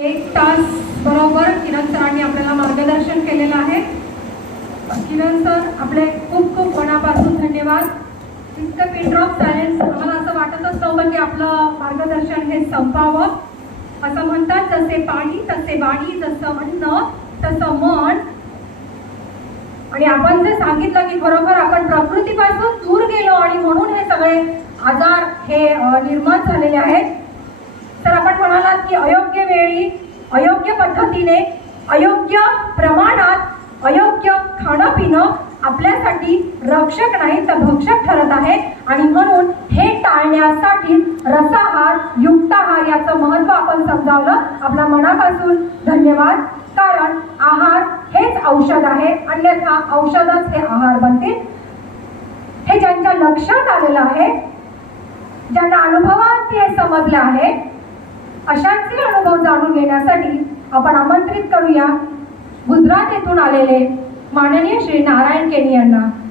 एक तास बरोबर किरण सरांनी आपल्याला मार्गदर्शन केलेलं आहे. किरण सर आपले खूप खूप मनापासून धन्यवाद. इतकं पिनड्रॉप ड्रॉप आम्हाला मला असं वाटतच नव्हतं की आपलं मार्गदर्शन हे संपावं. असं म्हणतात जसे पाणी तसे वाणी जसं अन्न तसं मन. आणि आपण जे सांगितलं की बरोबर आपण प्रकृतीपासून दूर गेलो आणि म्हणून हे सगळे आजार हे निर्माण झालेले आहेत. आपण की अयोग्य वेळी अयोग्य पद्धतीने अयोग्य प्रमाणात अयोग्य खाणं पिणं आपल्यासाठी रक्षक नाही तर भक्षक ठरत आहे आणि म्हणून हे टाळण्यासाठी रसाहार युक्ताहार याचं महत्त्व आपण समजावलं आपल्या मनापासून. धन्यवाद. कारण आहार हेच औषध आहे. अन्यथा औषधच हे आहार बनते हे ज्यांच्या लक्षात आलेलं आहे ज्यांना अनुभवात हे समजलं आहे अशांचे अनुभव जाणून घेण्यासाठी आपण आमंत्रित करूया. गुजरात येथून आलेले माननीय श्री नारायण केनी यांना